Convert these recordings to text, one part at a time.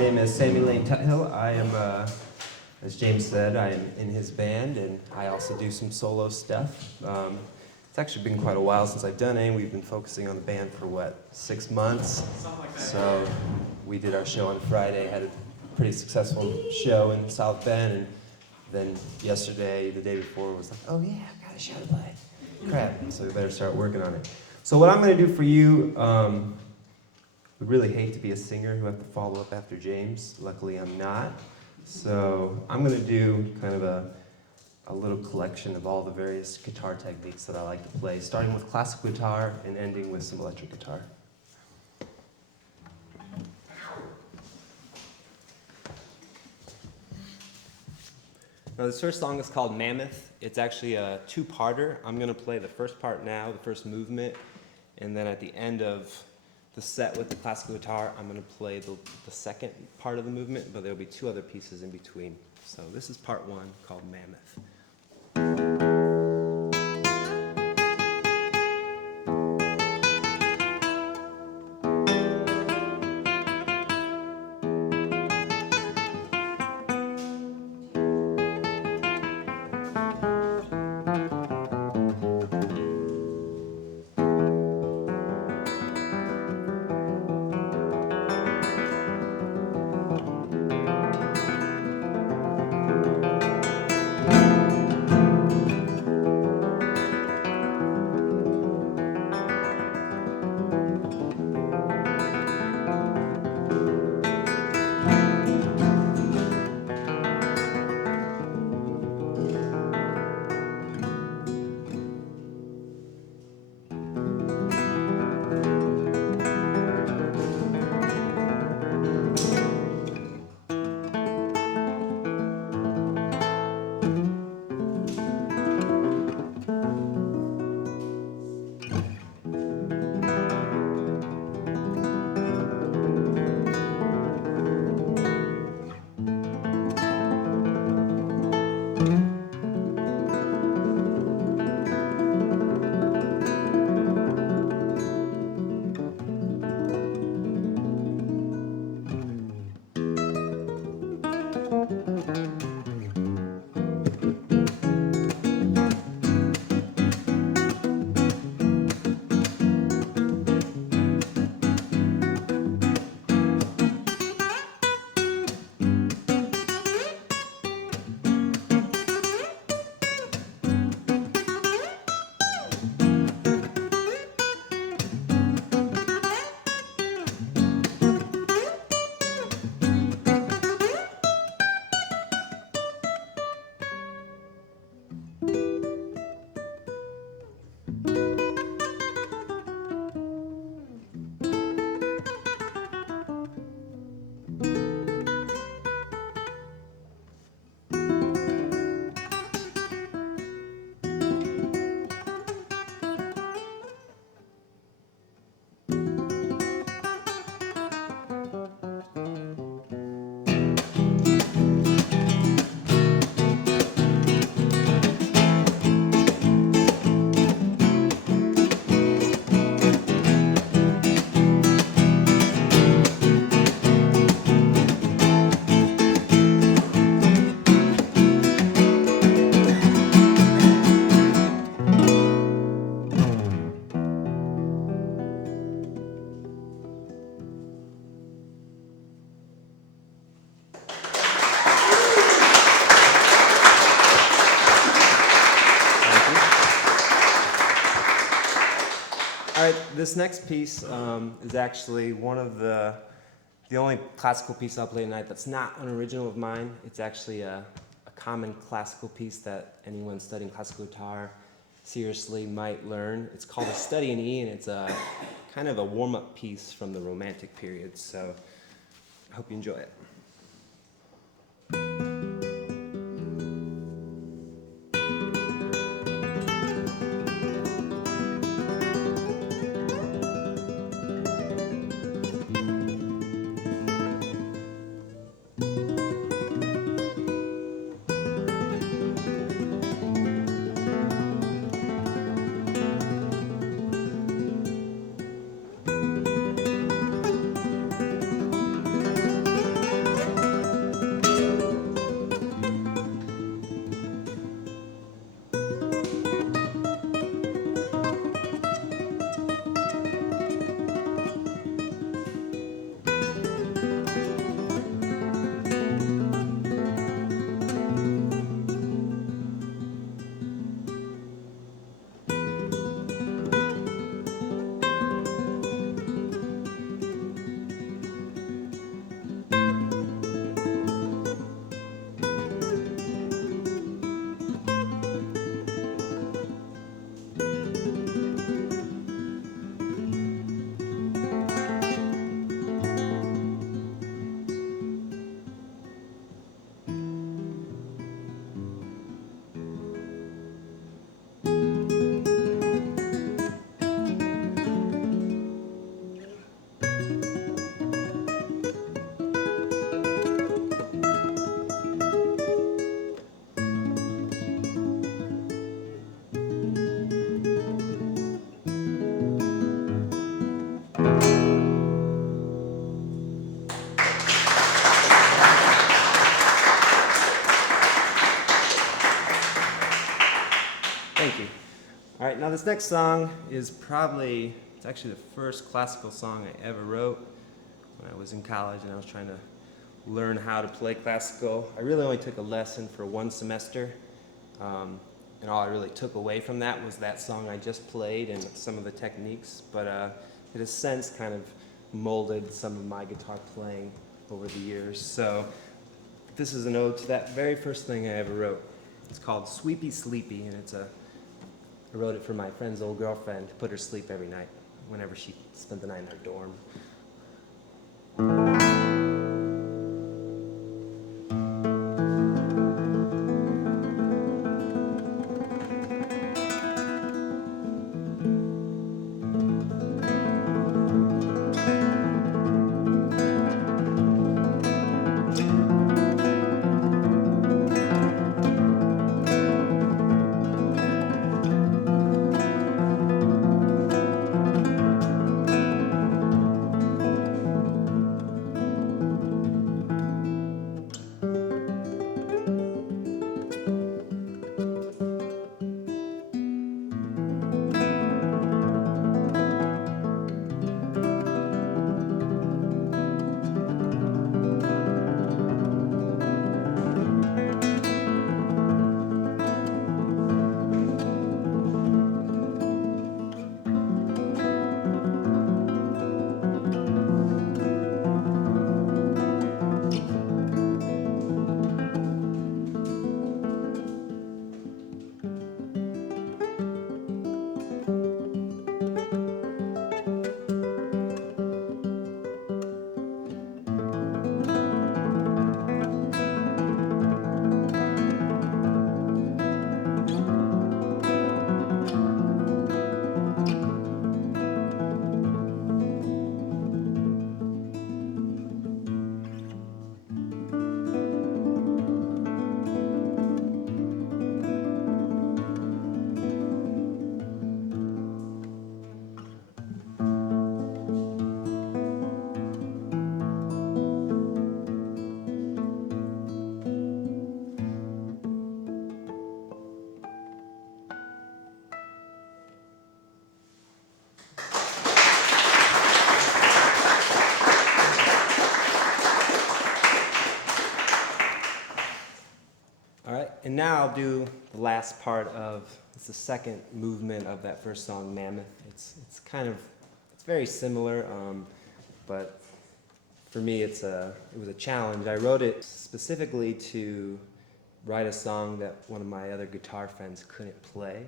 My name is Sammy Tuthill. I am, as James said, I am in his band, and I also do some solo stuff. It's actually been quite a while since I've done any. We've been focusing on the band for, 6 months? Something like that. So we did our show on Friday, had a pretty successful show in South Bend, and then yesterday, the day before, was like, oh yeah, I've got a show to play. Crap, so we better start working on it. So what I'm going to do for you, would really hate to be a singer who have to follow up after James. Luckily, I'm not. So I'm going to do kind of a little collection of all the various guitar techniques that I like to play, starting with classical guitar and ending with some electric guitar. Now this first song is called Mammoth. It's actually a two-parter. I'm going to play the first part now, the first movement, and then at the end of the set with the classical guitar, I'm going to play the second part of the movement, but there'll be two other pieces in between. So this is part one, called Mammoth. All right, this next piece is actually one of the only classical piece I'll play tonight that's not an original of mine. It's actually a common classical piece that anyone studying classical guitar seriously might learn. It's called a Study in E, and it's a kind of a warm-up piece from the Romantic period, so I hope you enjoy it. Thank you. All right, now this next song is it's actually the first classical song I ever wrote when I was in college and I was trying to learn how to play classical. I really only took a lesson for one semester, and all I really took away from that was that song I just played and some of the techniques, but it has since kind of molded some of my guitar playing over the years. So this is an ode to that very first thing I ever wrote. It's called Sweepy Sleepy, and I wrote it for my friend's old girlfriend to put her to sleep every night whenever she spent the night in her dorm. All right, and now I'll do the last part it's the second movement of that first song, Mammoth. It's very similar, but for me it was a challenge. I wrote it specifically to write a song that one of my other guitar friends couldn't play,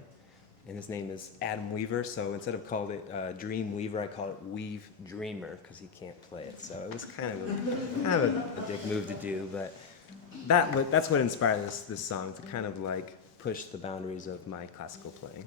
and his name is Adam Weaver, so instead of called it Dream Weaver, I called it Weave Dreamer, because he can't play it, so it was kind of a dick move to do, but that's what inspired this song, to kind of like push the boundaries of my classical playing.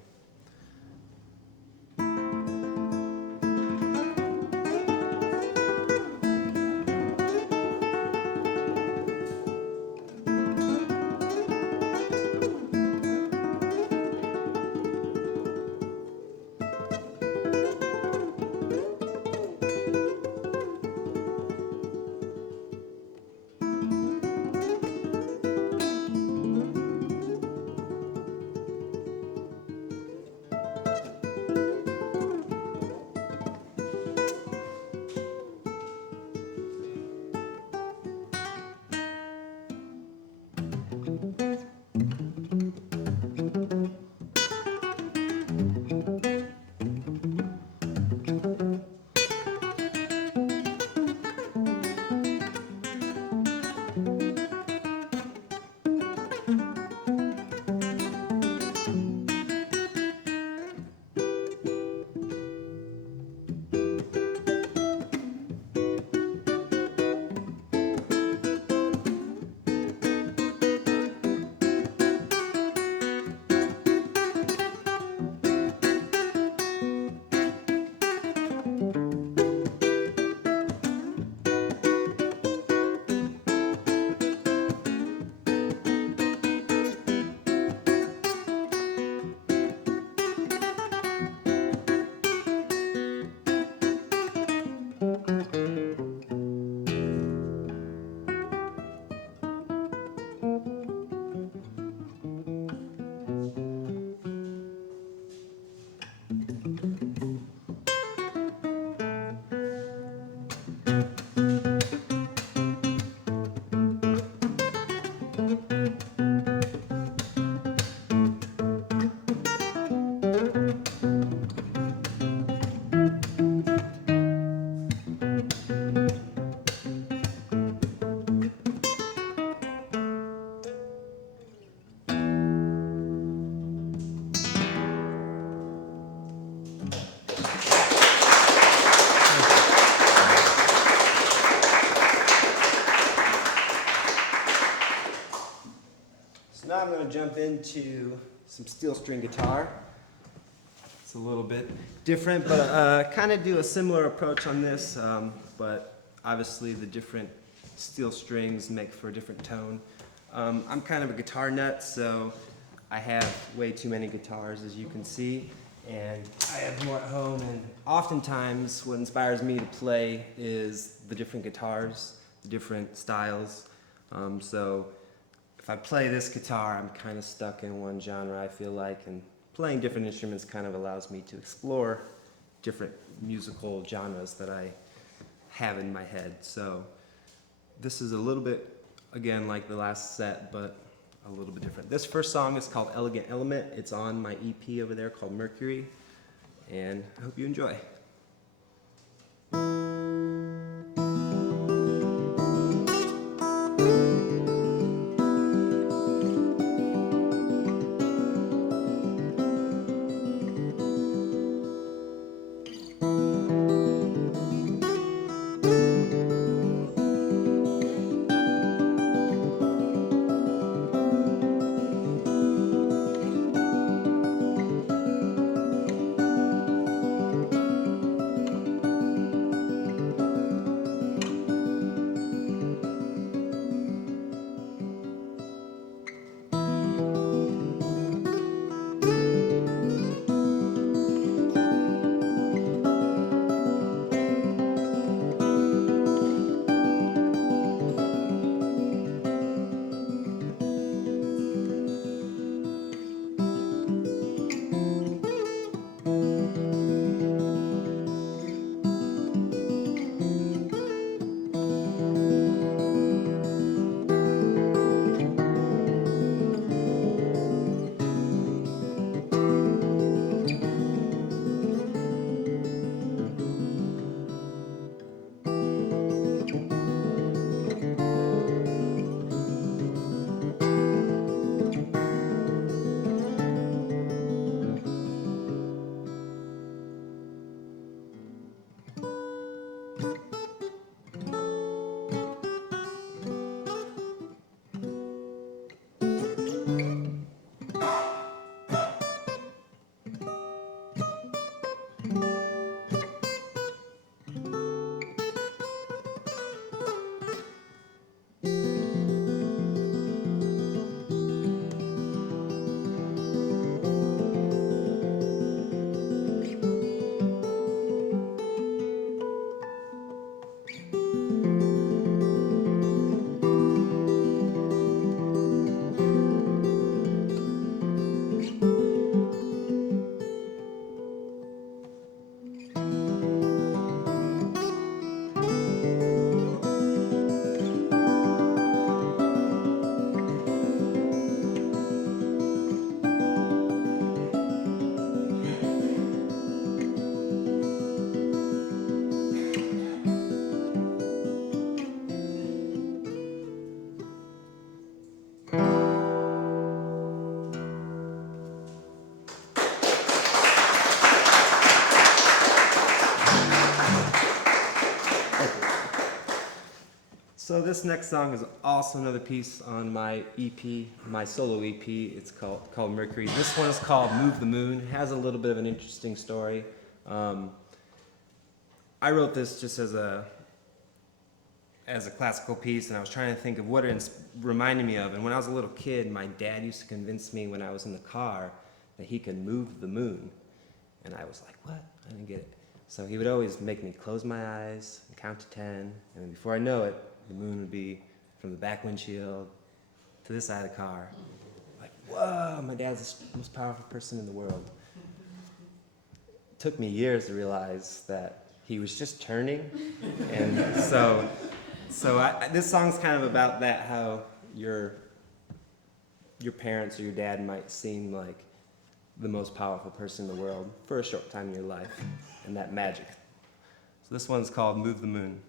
jump into some steel string guitar. It's a little bit different, but kind of do a similar approach on this, but obviously the different steel strings make for a different tone. I'm kind of a guitar nut, so I have way too many guitars, as you can see, and I have more at home, and oftentimes what inspires me to play is the different guitars, the different styles. So if I play this guitar, I'm kind of stuck in one genre, I feel like, and playing different instruments kind of allows me to explore different musical genres that I have in my head. So this is a little bit, again, like the last set, but a little bit different. This first song is called Elegant Element. It's on my EP over there called Mercury, and I hope you enjoy. So this next song is also another piece on my EP, my solo EP. It's called Mercury. This one is called Move the Moon. It has a little bit of an interesting story. I wrote this just as a classical piece, and I was trying to think of what it reminded me of. And when I was a little kid, my dad used to convince me when I was in the car that he could move the moon. And I was like, what? I didn't get it. So he would always make me close my eyes and count to 10, and before I know it, the moon would be from the back windshield to this side of the car. Like, whoa, my dad's the most powerful person in the world. It took me years to realize that he was just turning. And so this song's kind of about that, how your parents or your dad might seem like the most powerful person in the world for a short time in your life, and that magic. So this one's called Move the Moon.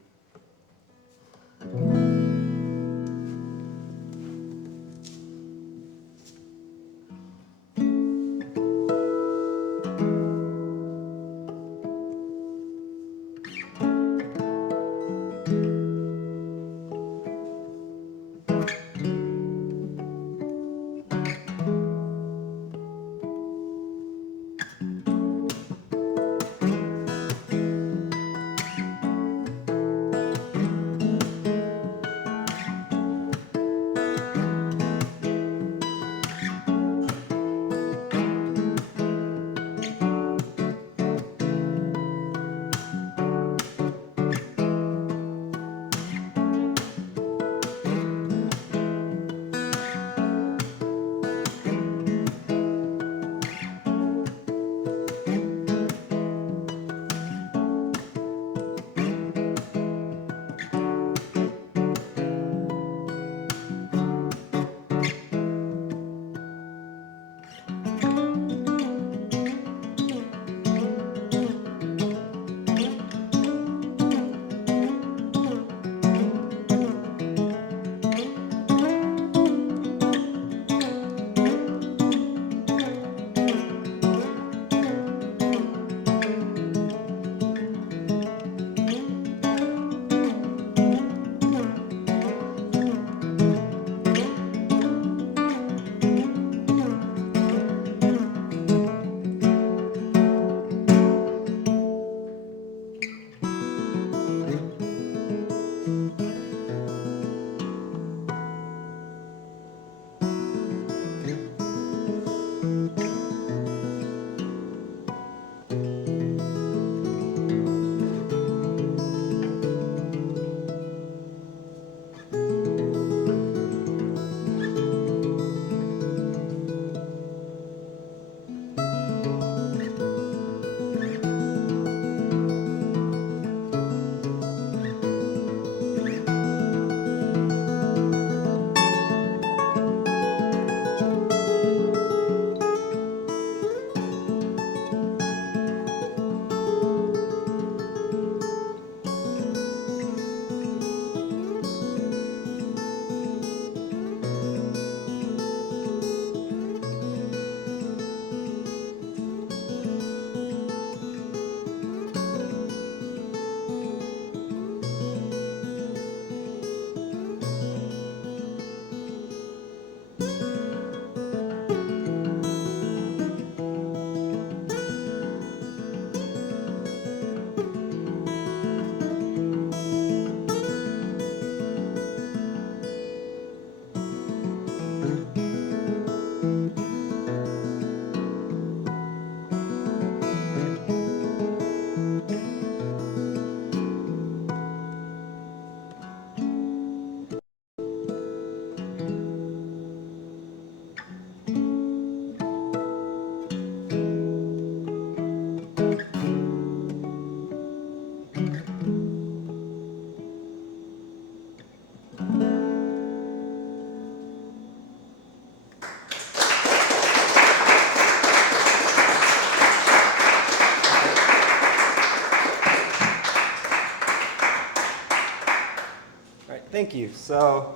Thank you. So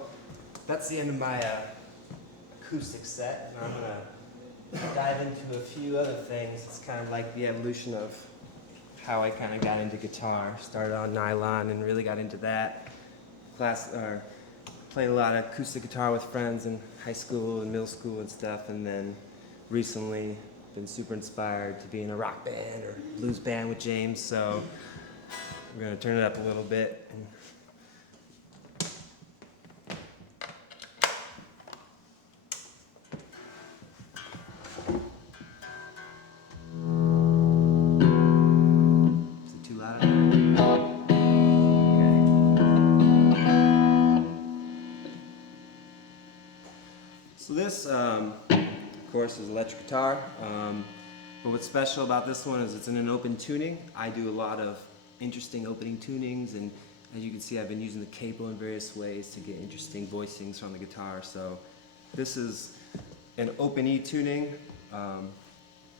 that's the end of my acoustic set, and I'm gonna dive into a few other things. It's kind of like the evolution of how I kind of got into guitar. Started on nylon and really got into that. Played a lot of acoustic guitar with friends in high school and middle school and stuff, and then recently been super inspired to be in a rock band or blues band with James, so we're gonna turn it up a little bit. Is it too loud? Okay. So this, of course, is electric guitar. But what's special about this one is it's in an open tuning. I do a lot of interesting opening tunings, and as you can see, I've been using the capo in various ways to get interesting voicings from the guitar. So this is an open E tuning, and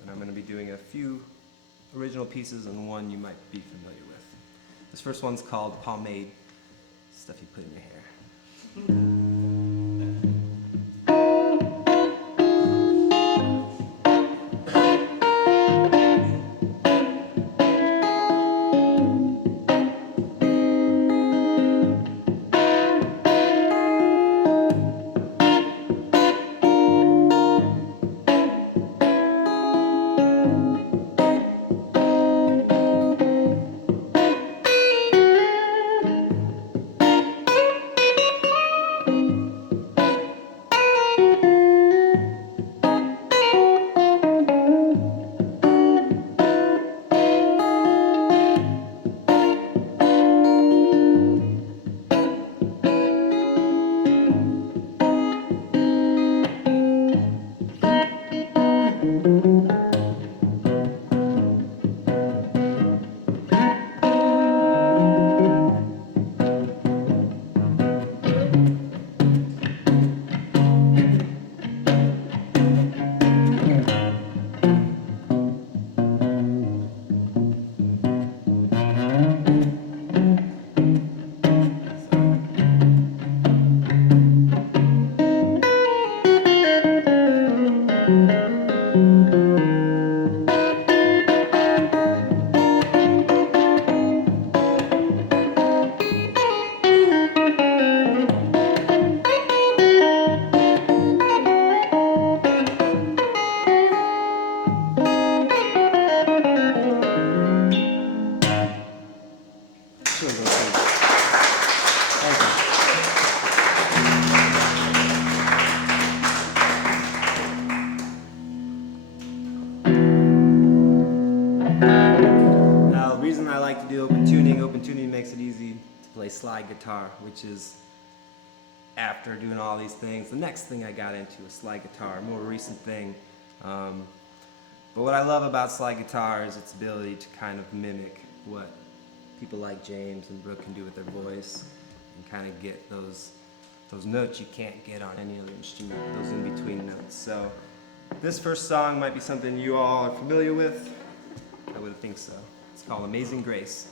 I'm going to be doing a few original pieces and one you might be familiar with. This first one's called Pomade, stuff you put in your hair. Now, the reason I like to do open tuning makes it easy to play slide guitar, which is, after doing all these things, the next thing I got into was slide guitar, a more recent thing. But what I love about slide guitar is its ability to kind of mimic what people like James and Brooke can do with their voice, and kind of get those notes you can't get on any other instrument, those in-between notes. So this first song might be something you all are familiar with. I would think so. It's called Amazing Grace.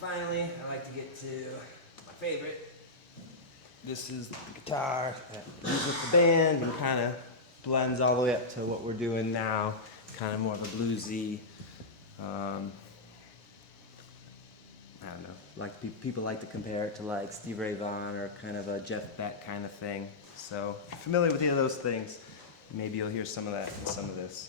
Finally, I like to get to my favorite. This is the guitar that I use with the band and kind of blends all the way up to what we're doing now, kind of more of a bluesy, I don't know, like people like to compare it to like Steve Ray Vaughan or kind of a Jeff Beck kind of thing. So if you're familiar with either of those things, maybe you'll hear some of that in some of this.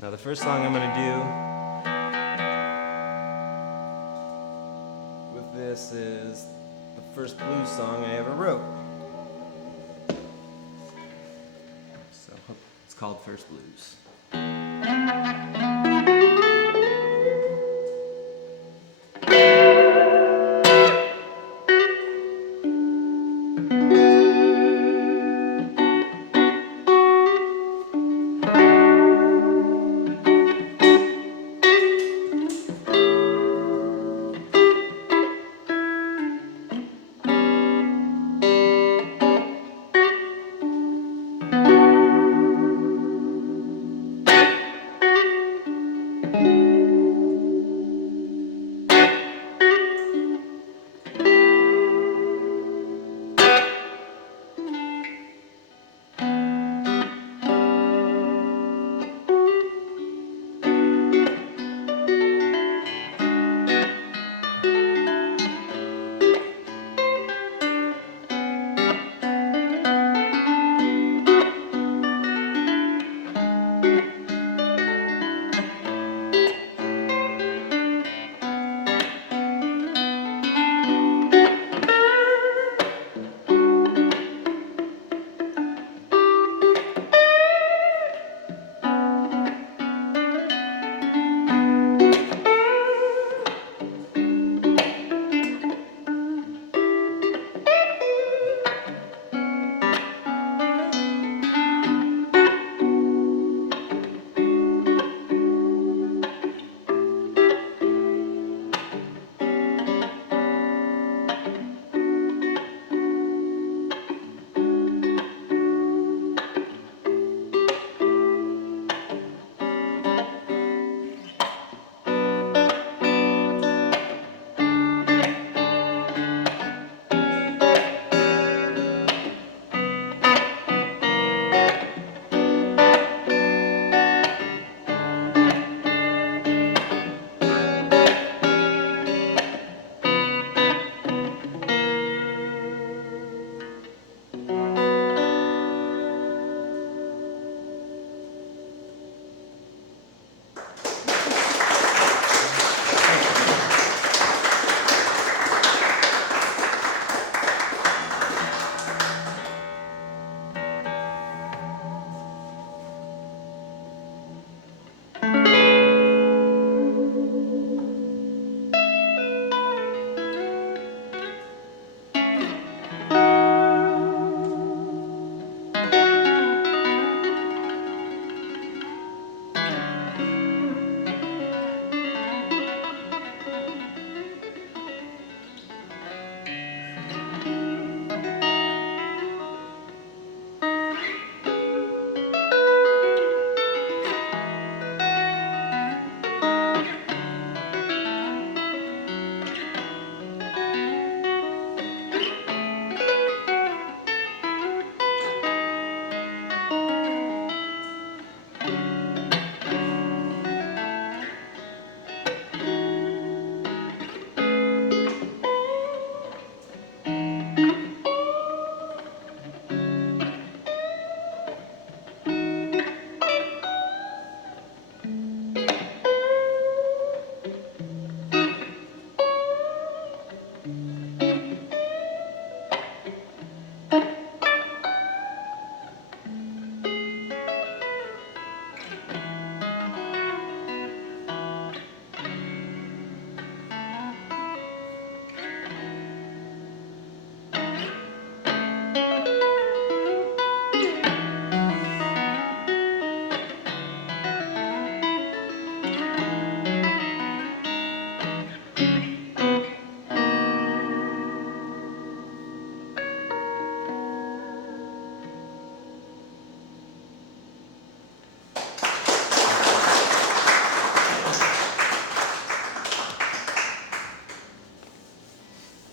Now the first song I'm going to do with this is the first blues song I ever wrote. So it's called First Blues.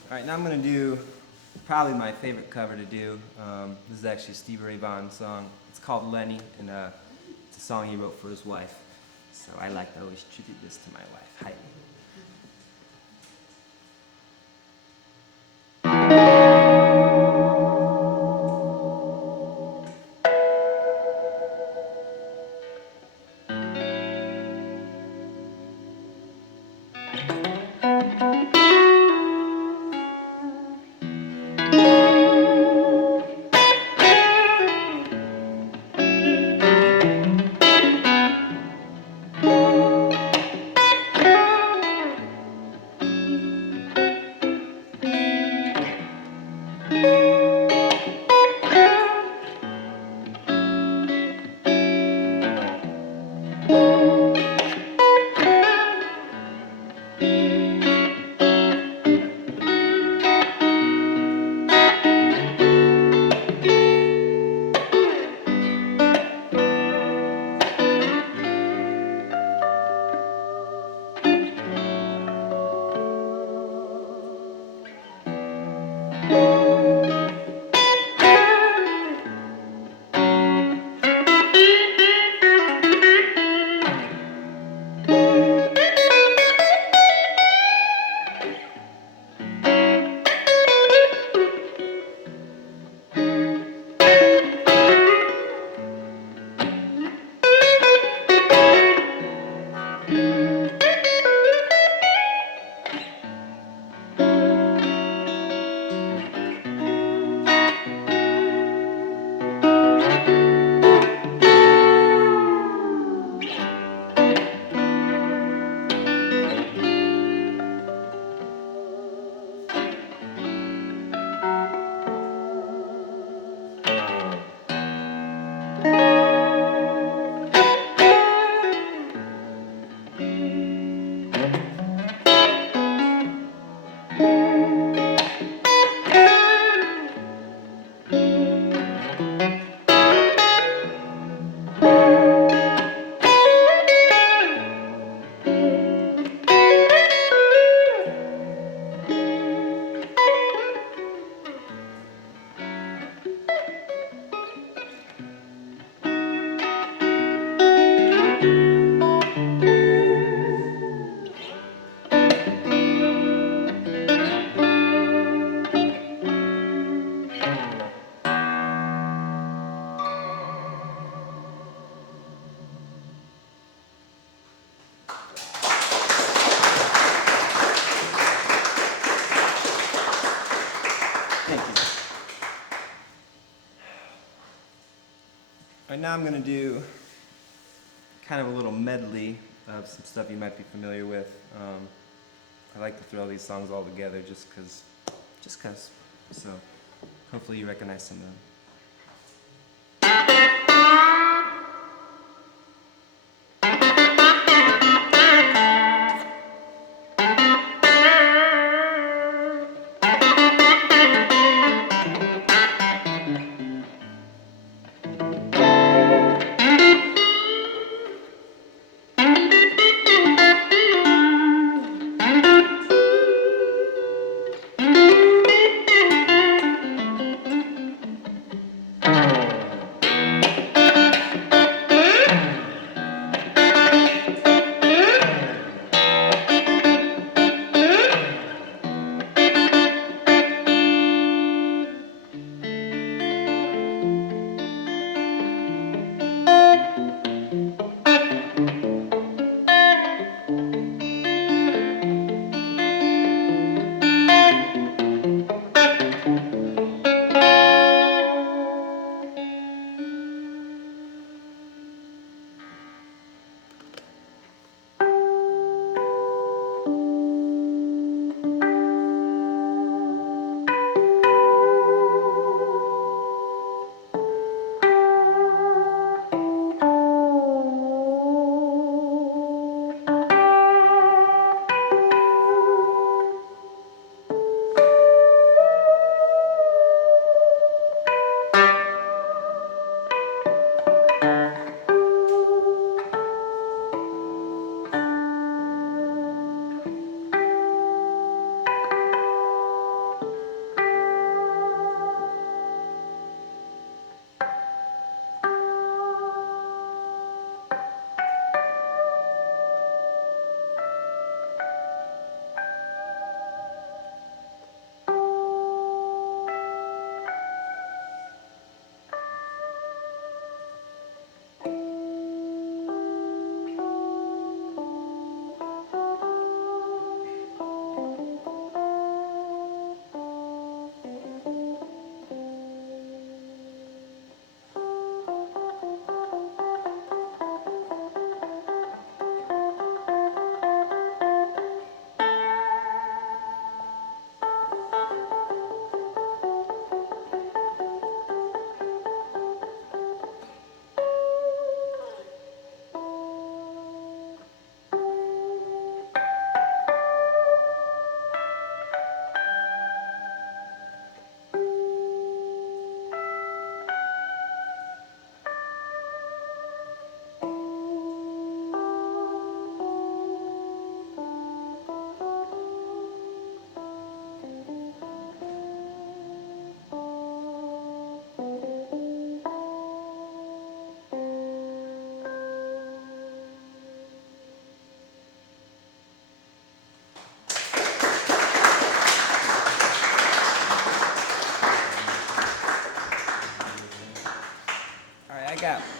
All right, now I'm going to do probably my favorite cover to do. This is actually a Stevie Ray Vaughan song. It's called Lenny, and it's a song he wrote for his wife. So I like to always tribute this to my wife, Heidi. Thank you. All right, now I'm going to do kind of a little medley of some stuff you might be familiar with. I like to throw these songs all together just cause. So hopefully you recognize some of them.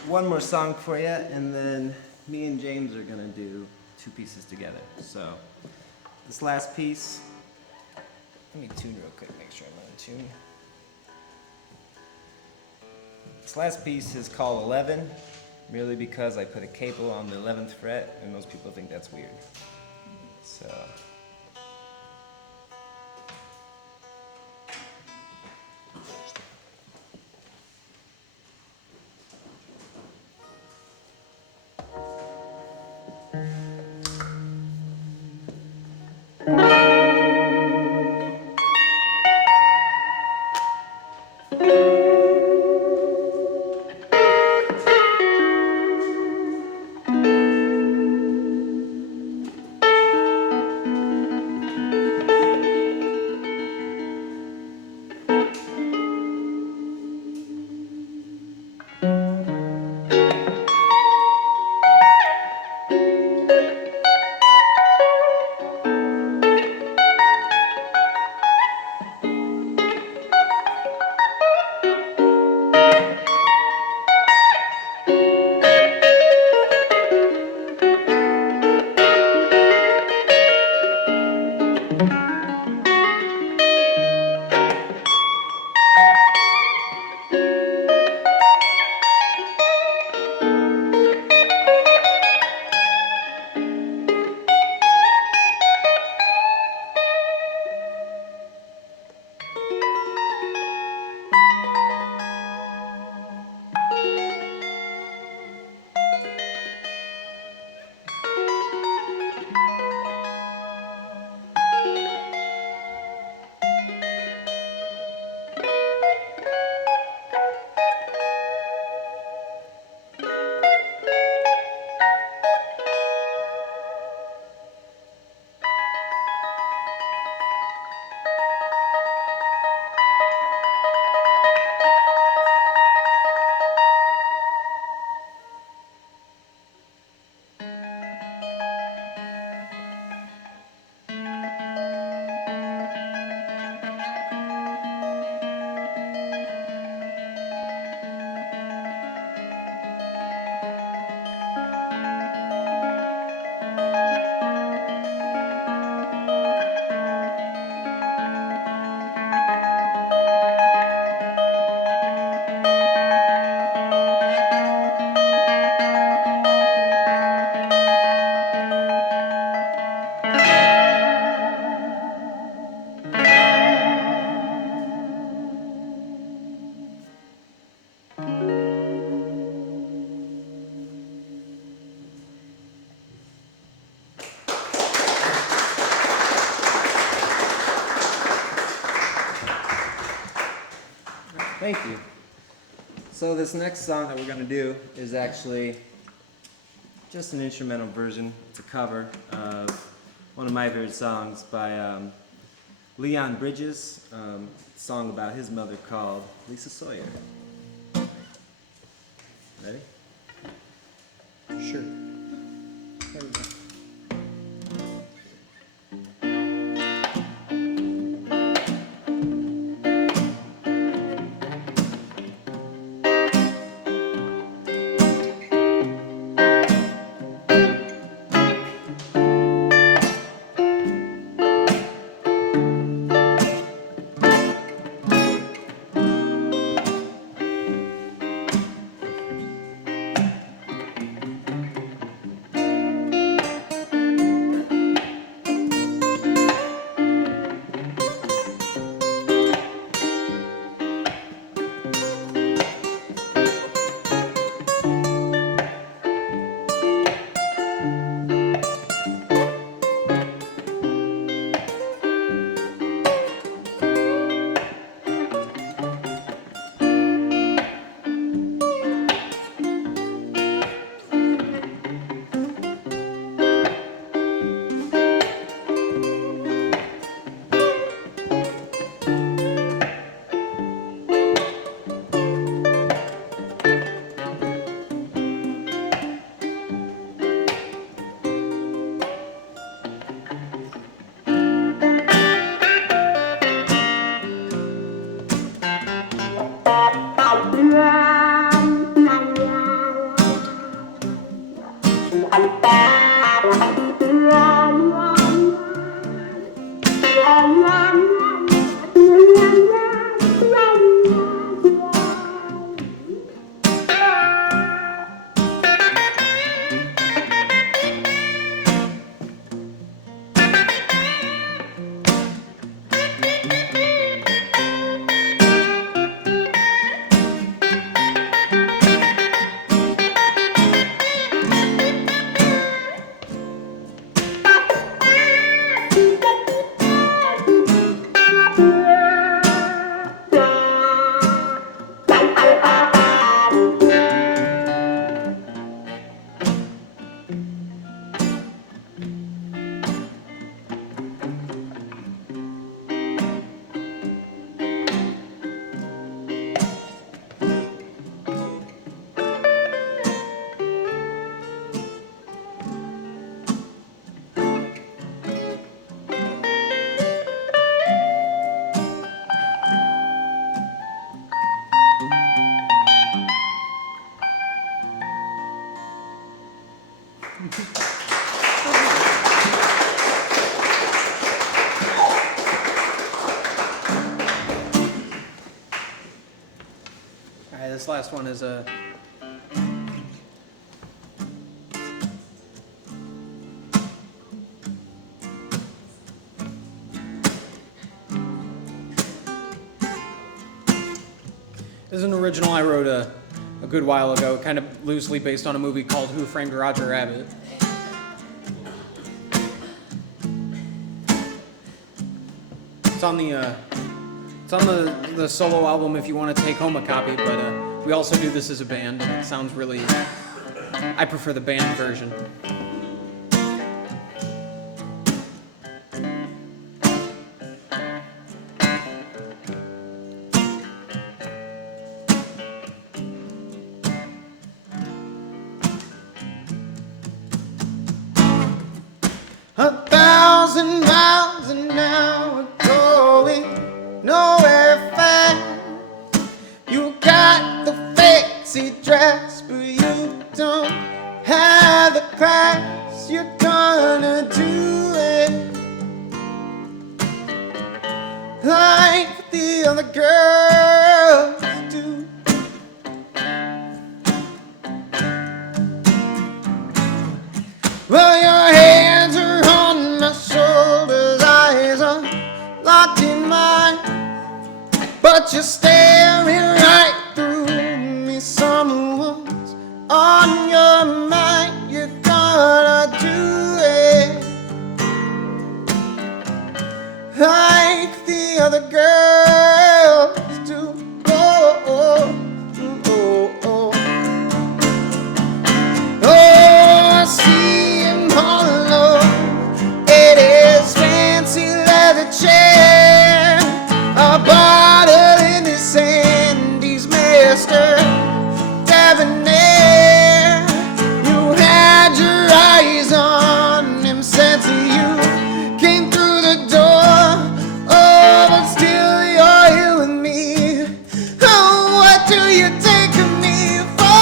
one more song for you, and then me and James are gonna do two pieces together. So this last piece, let me tune real quick, make sure I'm on tune. This last piece is called 11, merely because I put a capo on the 11th fret, and most people think that's weird. So. Thank you. So this next song that we're going to do is actually just an instrumental version. It's a cover of one of my favorite songs by Leon Bridges, a song about his mother called Lisa Sawyer. Ready? Sure. There we go. this last one is a. This is an original I wrote a good while ago, kind of loosely based on a movie called Who Framed Roger Rabbit. It's on the solo album if you want to take home a copy, but we also do this as a band, and it sounds really. I prefer the band version. 1,000 miles an hour going nowhere fast. You got the fancy dress, but you don't have the class. You're gonna do it like the other girls do. Well, your hands are on my shoulders, eyes are locked in mine, but you're staring right through me. Someone's on your mind, you're gonna do it like the other girls do. Oh, oh, oh, oh. Oh, I see him all alone. It is fancy leather chair, a bottle in his hand. He's Mr. Debonair. You had your eyes on him since you came through the door. Oh, but still you're here with me. Oh, what do you take of me for?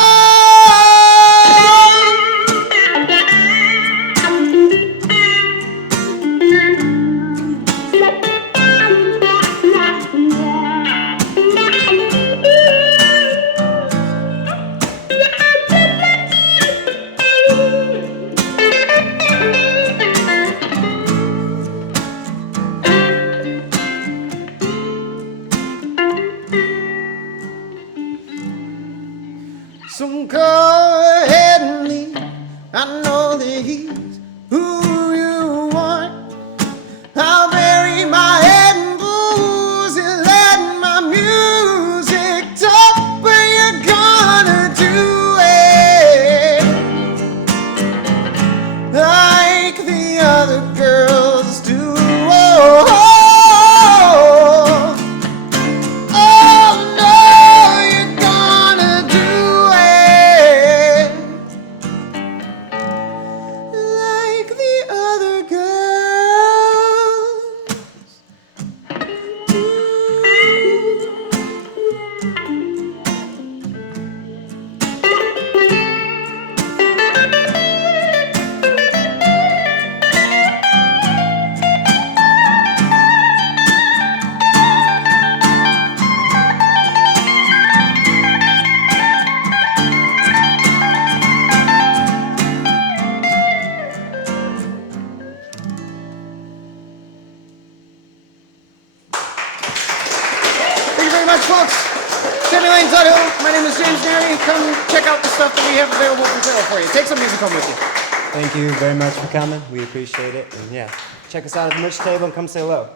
So go ahead and leave. I know that he's who you want. I'll bury my head in booze and let my music talk, but you're gonna do it like the other girls do. Oh, oh, oh no, you're gonna do it like the other girls do. Thank you very much, folks. Sammy, Tuthill. My name is James Neary. Come check out the stuff that we have available for sale for you. Take some music home with you. Thank you very much for coming. We appreciate it. And yeah, check us out at the merch table and come say hello.